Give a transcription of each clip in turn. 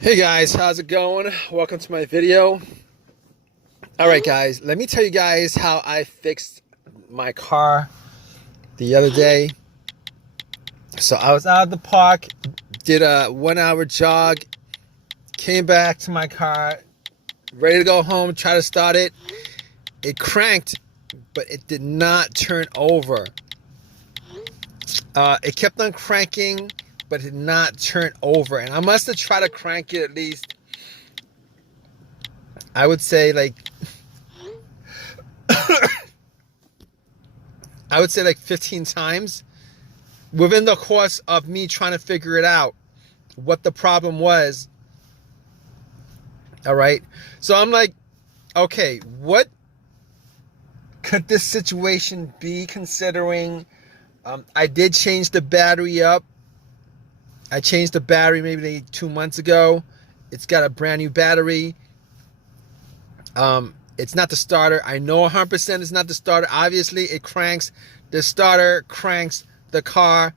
Hey guys, how's it going? Welcome to my video. All right guys, let me tell you guys how I fixed my car the other day. So I was out of the park, did a 1 hour jog, came back to my car, ready to go home, try to start it. It cranked, but it did not turn over. It kept on cranking, but it did not turn over. And I must have tried to crank it at least, I would say like 15 times within the course of me trying to figure it out, what the problem was. All right. So I'm like, okay, what could this situation be considering? I did change the battery up. I changed the battery maybe 2 months ago. It's got a brand new battery. It's not the starter. I know 100% it's not the starter. Obviously, it cranks. The starter cranks the car.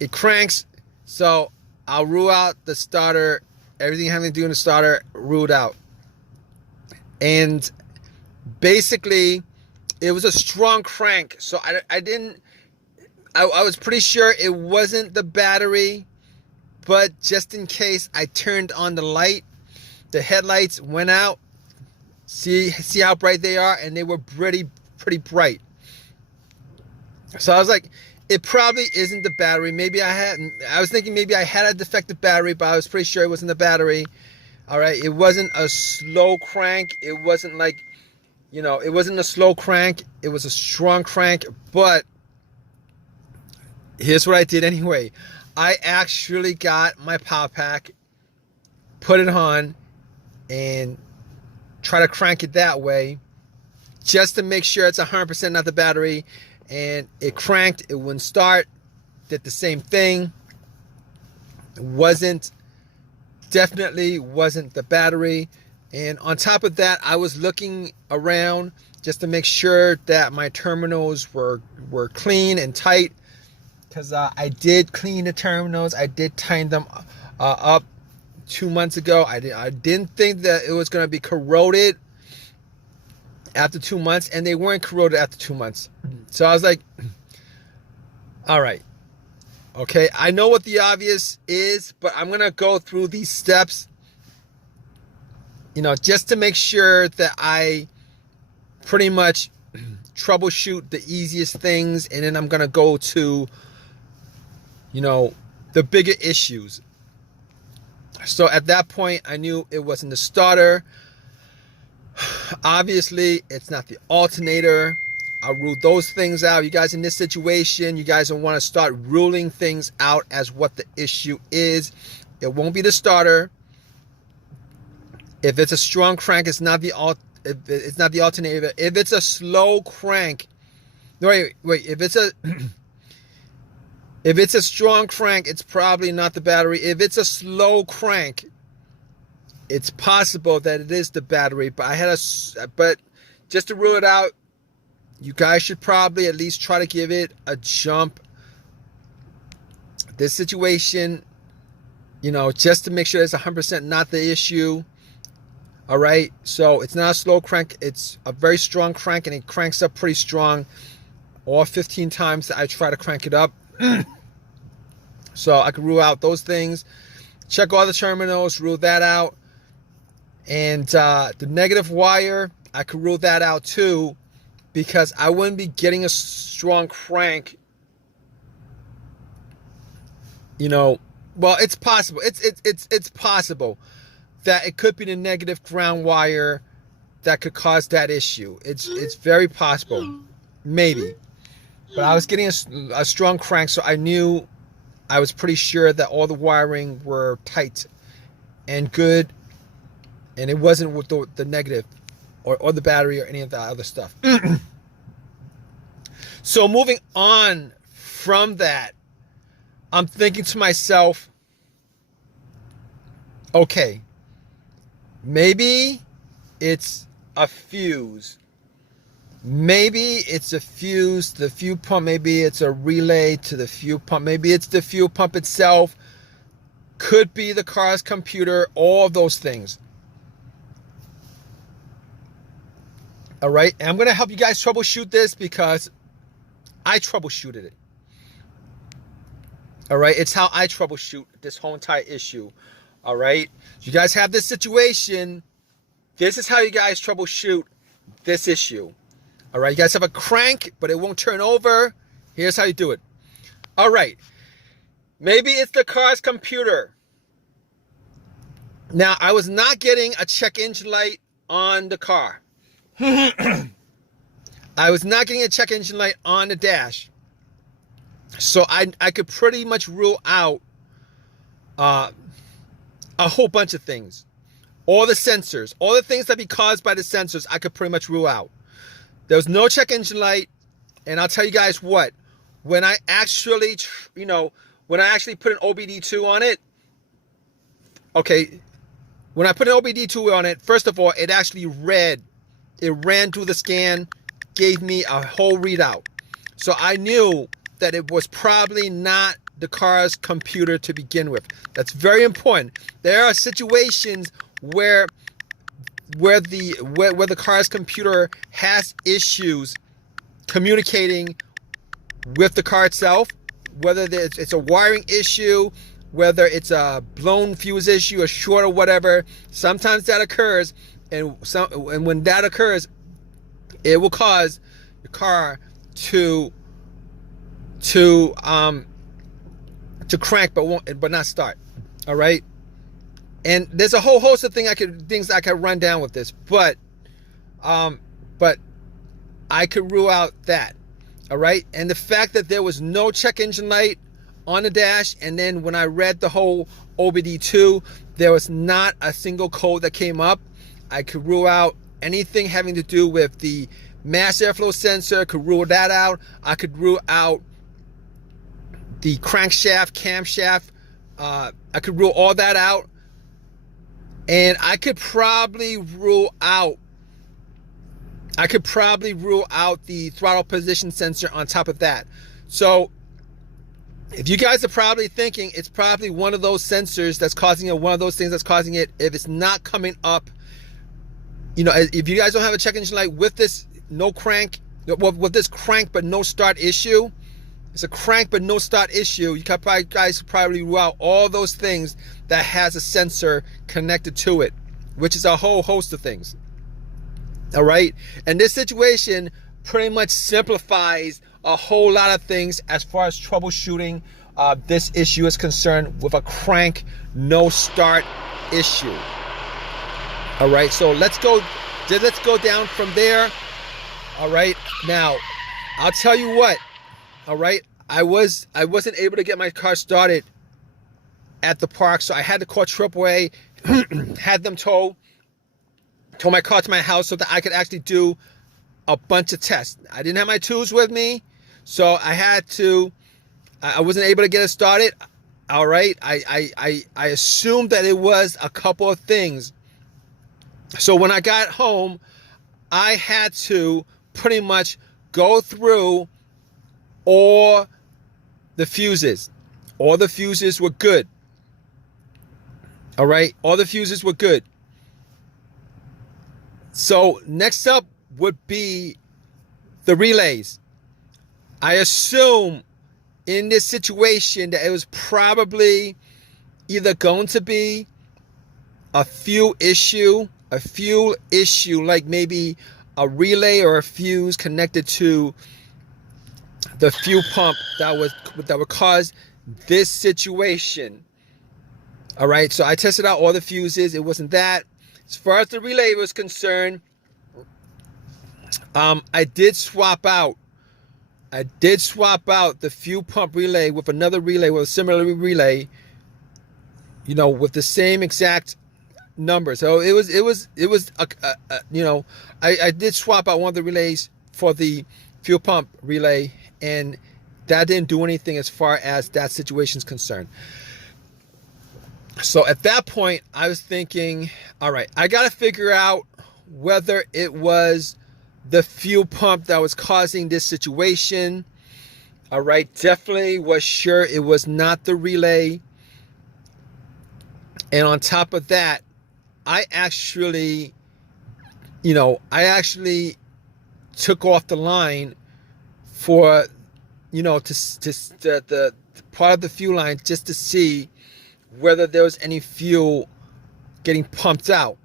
It cranks. So I'll rule out the starter. Everything having to do in the starter, ruled out. And basically, it was a strong crank. So I was pretty sure it wasn't the battery. But just in case, I turned on the light. The headlights went out. See how bright they are, and they were pretty bright. So I was like, it probably isn't the battery. I was thinking maybe I had a defective battery, but I was pretty sure it wasn't the battery. All right, it wasn't a slow crank. It wasn't like, it wasn't a slow crank. It was a strong crank. But here's what I did anyway. I actually got my power pack, put it on, and try to crank it that way just to make sure it's 100% not the battery. And it cranked. It wouldn't start. Did the same thing. Definitely wasn't the battery. And on top of that, I was looking around just to make sure that my terminals were clean and tight, because I did clean the terminals. I did tighten them up 2 months ago. I didn't think that it was going to be corroded after 2 months, and they weren't corroded after 2 months. So I was like, all right, okay, I know what the obvious is, but I'm going to go through these steps, just to make sure that I pretty much troubleshoot the easiest things, and then I'm going to go to, the bigger issues. So at that point, I knew it wasn't the starter. Obviously, it's not the alternator. I'll rule those things out. You guys in this situation, you guys don't want to start ruling things out as what the issue is. It won't be the starter. If it's a strong crank, it's not the alternator. If it's a slow crank, wait. If it's a strong crank, it's probably not the battery. If it's a slow crank, it's possible that it is the battery. But just to rule it out, you guys should probably at least try to give it a jump. This situation, just to make sure it's 100% not the issue. All right. So it's not a slow crank. It's a very strong crank, and it cranks up pretty strong. All 15 times that I try to crank it up. So I can rule out those things. Check all the terminals, rule that out. And the negative wire, I could rule that out too, because I wouldn't be getting a strong crank. Well, it's possible. It's possible that it could be the negative ground wire that could cause that issue. It's very possible, maybe. But I was getting a strong crank, so I was pretty sure that all the wiring were tight and good, and it wasn't with the negative or the battery or any of the other stuff. So moving on from that, I'm thinking to myself, okay, maybe it's a fuse. Maybe it's a fuse, the fuel pump. Maybe it's a relay to the fuel pump. Maybe it's the fuel pump itself. Could be the car's computer, all of those things. All right, and I'm going to help you guys troubleshoot this because I troubleshooted it. All right, it's how I troubleshoot this whole entire issue. All right, you guys have this situation. This is how you guys troubleshoot this issue. All right, you guys have a crank, but it won't turn over. Here's how you do it. All right, maybe it's the car's computer. Now, I was not getting a check engine light on the car. I was not getting a check engine light on the dash. So I could pretty much rule out a whole bunch of things. All the sensors, all the things that be caused by the sensors, I could pretty much rule out. There was no check engine light. And I'll tell you guys what, when I actually, when I actually put an OBD2 on it, okay, when I put an OBD2 on it, first of all, it actually read. It ran through the scan, gave me a whole readout. So I knew that it was probably not the car's computer to begin with. That's very important. There are situations where the car's computer has issues communicating with the car itself, whether it's a wiring issue, whether it's a blown fuse issue, a short or whatever. Sometimes that occurs. And when that occurs, it will cause the car to crank but not start. All right, and there's a whole host of things I could run down with this, but I could rule out that. All right, and the fact that there was no check engine light on the dash, and then when I read the whole OBD2, there was not a single code that came up. I could rule out anything having to do with the mass airflow sensor, could rule that out. I could rule out the crankshaft, camshaft. I could rule all that out. And I could probably rule out the throttle position sensor on top of that. So if you guys are probably thinking it's probably one of those sensors that's causing it, one of those things that's causing it, if it's not coming up, if you guys don't have a check engine light with this with this crank but no start issue, it's a crank but no start issue, you guys probably rule out all those things that has a sensor connected to it, which is a whole host of things. All right, and this situation pretty much simplifies a whole lot of things as far as troubleshooting this issue is concerned with a crank no start issue. All right, so let's go down from there. All right, now I'll tell you what. All right, I wasn't able to get my car started at the park, so I had to call AAA, had them tow my car to my house so that I could actually do a bunch of tests. I didn't have my tools with me, so I wasn't able to get it started. All right, I assumed that it was a couple of things. So when I got home, I had to pretty much go through all the fuses. All the fuses were good. All right, all the fuses were good. So next up would be the relays. I assume in this situation that it was probably either going to be a fuel issue, like maybe a relay or a fuse connected to the fuel pump that would cause this situation. All right, so I tested out all the fuses. It wasn't that. As far as the relay was concerned, I did swap out the fuel pump relay with another relay, with a similar relay, with the same exact number. So I did swap out one of the relays for the fuel pump relay, and that didn't do anything as far as that situation is concerned. So at that point, I was thinking, all right, I got to figure out whether it was the fuel pump that was causing this situation. All right, definitely was sure it was not the relay. And on top of that, I actually took off the line for, the part of the fuel line just to see whether there was any fuel getting pumped out.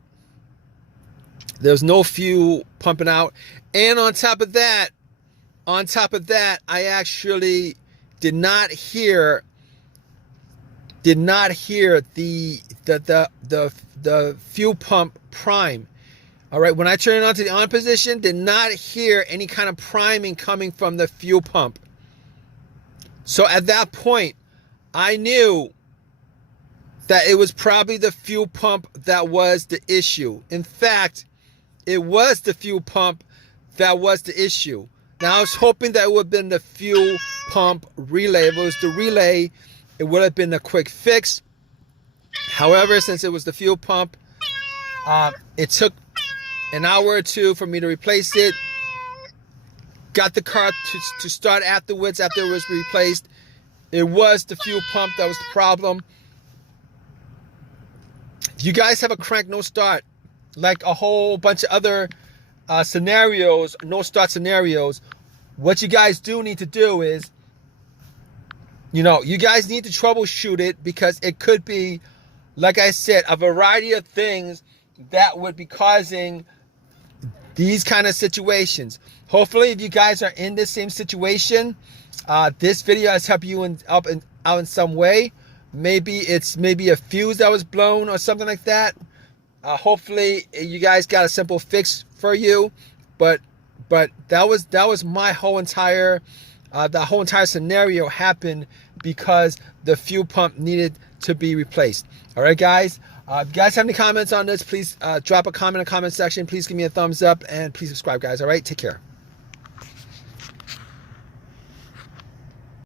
There was no fuel pumping out. And on top of that, I actually did not hear the fuel pump prime. All right, when I turned it on to the on position, did not hear any kind of priming coming from the fuel pump. So at that point, I knew that it was probably the fuel pump that was the issue. In fact, it was the fuel pump that was the issue. Now, I was hoping that it would have been the fuel pump relay. If it was the relay, it would have been a quick fix. However, since it was the fuel pump, it took an hour or two for me to replace it. Got the car to start afterwards after it was replaced. It was the fuel pump that was the problem. If you guys have a crank no start, like a whole bunch of other scenarios, no start scenarios, what you guys do need to do is, you guys need to troubleshoot it, because it could be, like I said, a variety of things that would be causing these kind of situations. Hopefully, if you guys are in the same situation, this video has helped you out in some way. Maybe it's a fuse that was blown or something like that. Hopefully, you guys got a simple fix for you. But that was my whole entire the whole entire scenario happened because the fuel pump needed to be replaced. All right, guys. If you guys have any comments on this, please drop a comment in the comment section. Please give me a thumbs up and please subscribe, guys. All right, take care.